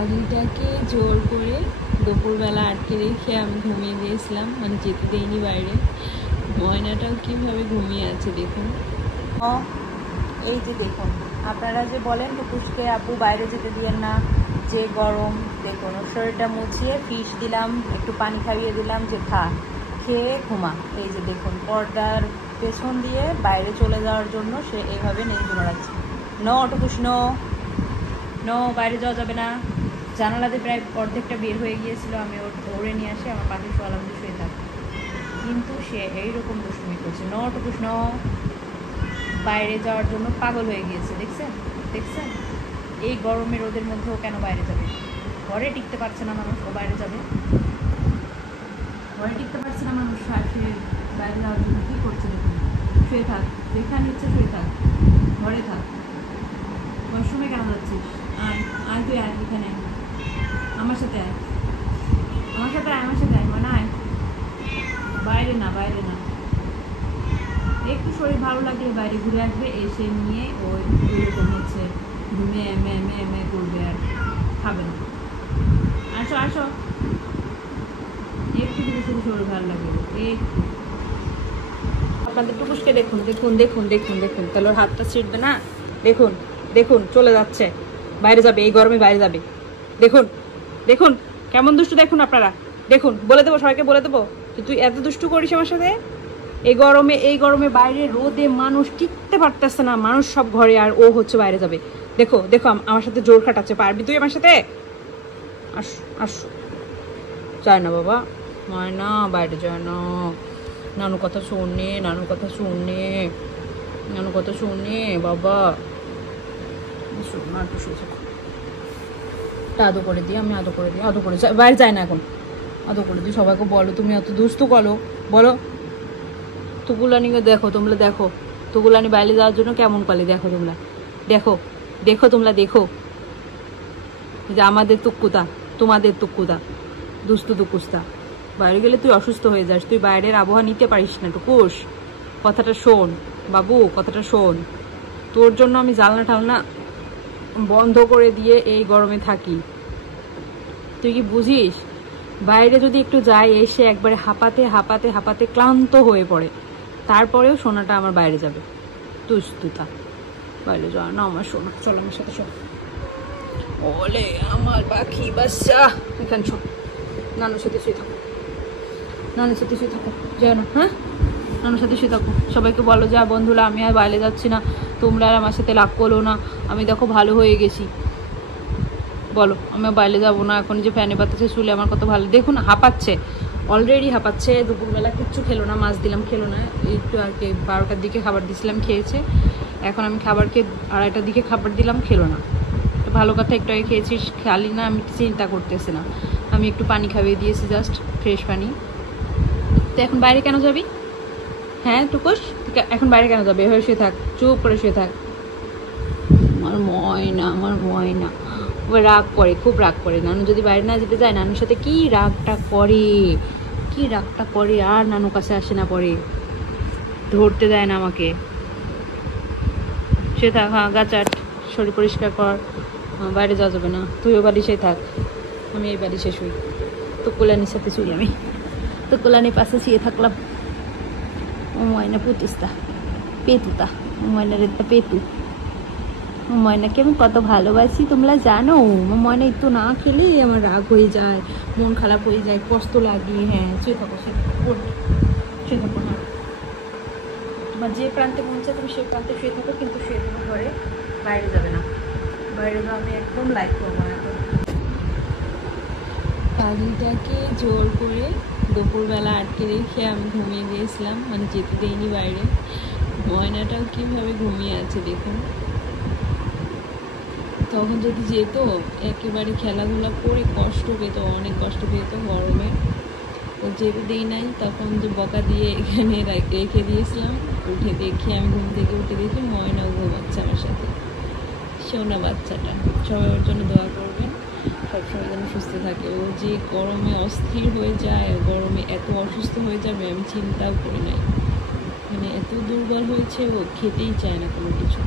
পাগলিটাকে জোর করে দুপুরবেলা আটকে রেখে আমি ঘুমিয়ে দিয়েছিলাম, মানে যেতে দেইনি বাইরে। ময়নাটাও কীভাবে ঘুমিয়ে আছে দেখুন। এই যে দেখুন, আপনারা যে বলেন টুকুসকে আপু বাইরে যেতে দিয়েন না, যে গরম, দেখুন ওর শরীরটা মুছিয়ে ফিশ দিলাম, একটু পানি খাইয়ে দিলাম যে খেয়ে ঘুমা। এই যে দেখুন পর্দার পেছন দিয়ে বাইরে চলে যাওয়ার জন্য সে এইভাবে নেঞ্জু মারাচ্ছে। নো টুকুস, নো নো, বাইরে যাওয়া যাবে না। জানালাতে প্রায় অর্ধেকটা বের হয়ে গিয়েছিল, আমি ওর ধরে নিয়ে আসি আমার পাশে শোয়ালাম যে শুয়ে থাক, কিন্তু সে এইরকম দুষ্টুমি করছে। নো টুকুস, নো, বাইরে যাওয়ার জন্য পাগল হয়ে গিয়েছে। দেখছেন দেখছেন, এই গরমে রোদের মধ্যেও কেন বাইরে যাবে? ঘরে টিকতে পারছে না মানুষ, ও বাইরে যাবে? ঘরে টিকতে পারছে না মানুষ, সে বাইরে যাওয়ার জন্য কী করছে দেখুন। শুয়ে থাক, যেখানে ইচ্ছে শুয়ে থাক, ঘরে থাক। ওয়াশরুমে কেন যাচ্ছিস? আয় তুই, আয় এখানে, আমার সাথে আয়, আমার সাথে আয়, আমার সাথে আয়, মানে আয়। বাইরে না, বাইরে না, একটু শরীর ভালো লাগলে বাইরে ঘুরে আসবে, এসে নিয়ে ওই এরকম হচ্ছে ঘুমে এমে করবে আর খাবে না। আসো আসো, একটু যদি শুধু শরীর ভালো লাগবে একটু। আপনাদের টুকুসকে দেখুন দেখুন দেখুন দেখুন দেখুন, তাহলে ওর হাতটা ছিঁড়বে না। দেখুন দেখুন চলে যাচ্ছে, বাইরে যাবে, এই গরমে বাইরে যাবে। দেখুন দেখুন কেমন দুষ্টু, দেখুন আপনারা দেখুন। বলে দেবো সবাইকে, বলে দেবো যে তুই এত দুষ্টু করিস আমার সাথে। এই গরমে বাইরে রোদে মানুষ টিকতে পারতেছে না, মানুষ সব ঘরে, আর ও হচ্ছে বাইরে যাবে। দেখো দেখো আমার সাথে জোর খাটাচ্ছে, পারবি তুই আমার সাথে? আস আস, যায় না বাবা, ময়না বাইরে যায় না। নানু কথা শোনে, নানু কথা শোনে, নানু কথা শোনে বাবা। একটু শুয়ে থাকো, আদো করে দিই, আমি আদো করে দিই, আদো করে বাইরে যায় না এখন, আদো করে দিই। সবাইকে বলো তুমি এত দুষ্টু করো, বলো। তুকুলানিকে দেখো, তোমরা দেখো তুকুলানি বাইরে যাওয়ার জন্য কেমন পালি, দেখো তোমরা, দেখো দেখো তোমরা দেখো, যে আমাদের তুকুতা, তোমাদের তুকুতা, দুষ্টু তুকুস্তা। বাইরে গেলে তুই অসুস্থ হয়ে যাস, তুই বাইরের আবহাওয়া নিতে পারিস না টুকুস। কথাটা শোন বাবু, কথাটা শোন। তোর জন্য আমি জানলা টালনা বন্ধ করে দিয়ে এই গরমে থাকি, তুই কি বুঝিস? বাইরে যদি একটু যাই, এসে একবারে হাঁপাতে হাঁপাতে হাঁপাতে ক্লান্ত হয়ে পড়ে, তারপরেও সোনাটা আমার বাইরে যাবে। দুষ্টুতা, বাইরে যাওয়া না আমার সোনা। চল আমার সাথে, চল। ওলে আমার পাখি বাচ্চা, এখানে চল, নানুর সাথে শুয়ে থাকো, নানুর সাথে শুয়ে থাকো, যাও না, হ্যাঁ নানুর সাথে শুয়ে থাকো। সবাইকে বলো যা বন্ধুরা, আমি আর বাইরে যাচ্ছি না, তোমরা আর আমার সাথে লাগ করো না, আমি দেখো ভালো হয়ে গেছি। বলো আমি বাইরে যাবো না, এখন যে ফ্যানে বাতাসে শুলে আমার কত ভালো। দেখুন হাঁপাচ্ছে, অলরেডি হাঁপাচ্ছে। দুপুরবেলা কিচ্ছু খেলো না, মাছ দিলাম খেলো না, একটু আর কি 12টার দিকে খাবার দিয়েছিলাম খেয়েছে। এখন আমি খাবারকে 2:30টার দিকে খাবার দিলাম, খেলো না। তো ভালো কথা, একটু আগে খেয়েছিস, খালি না, আমি চিন্তা করতেছি না। আমি একটু পানি খাইয়ে দিয়েছি, জাস্ট ফ্রেশ পানি। তো এখন বাইরে কেন যাবি? হ্যাঁ টুকুস, এখন বাইরে কেন যাবে? এভাবে শুয়ে থাক, চুপ করে শুয়ে থাক। আমার ময়না, আমার ময়না রাগ করে, খুব রাগ করে। নানু যদি বাইরে না যেতে যায়, নানুর সাথে কি রাগটা করে, কি রাগটা করে, আর নানু কাছে আসে না, পরে ধরতে দেয় না আমাকে। সে থাক, হ্যাঁ গাছাট, শরীর পরিষ্কার কর, বাইরে যাওয়া যাবে না। তুইও বালিশে থাক, আমি এই বালিশে শুই। তো কুলানির সাথে শুই আমি, তো কুলানির পাশে শুয়ে থাকলাম। ও ময়না পুতুস্তা, পেতুতা, ও ময়নার একটা পেতু। ময়নাকে আমি কত ভালোবাসি তোমরা জানো। ময়না একটু না খেলে আমার রাগ হয়ে যায়, মন খারাপ হয়ে যায়, কষ্ট লাগে। হ্যাঁ শুয়ে থাকো, শুয়ে থাকো, শুয়ে থাকো। হ্যাঁ তোমার যে প্রান্তে মন চায় তুমি সেই প্রান্তে শুয়ে থাকো, কিন্তু শুয়ে থাকো ঘরে, বাইরে যাবে না। বাইরে যাওয়া আমি একদম লাইক করবো না। পাগলিটাকে জোর করে দুপুরবেলা আটকে রেখে আমি ঘুমিয়ে দিয়েছিলাম, মানে যেতে দেইনি বাইরে। ময়নাটাও কীভাবে ঘুমিয়ে আছে দেখুন। তখন যদি যেত, একেবারে খেলাধুলা করে কষ্ট পেত, অনেক কষ্ট পেত গরমে। তো যেতে দিই নাই, তখন যে বকা দিয়ে এখানে রেখে দিয়েছিলাম। উঠে দেখি, আমি ঘুম থেকে উঠে দেখি ময়নাও ঘুমাচ্ছে আমার সাথে, সোনা বাচ্চাটা। সবাই ওর জন্য দোয়া করবেন, সবসময় যেন সুস্থ থাকে। ও যে গরমে অস্থির হয়ে যায়, গরমে এত অসুস্থ হয়ে যাবে আমি চিন্তাও করি নাই। মানে এত দুর্বল হয়েছে, ও খেতেই চায় না কোনো কিছু।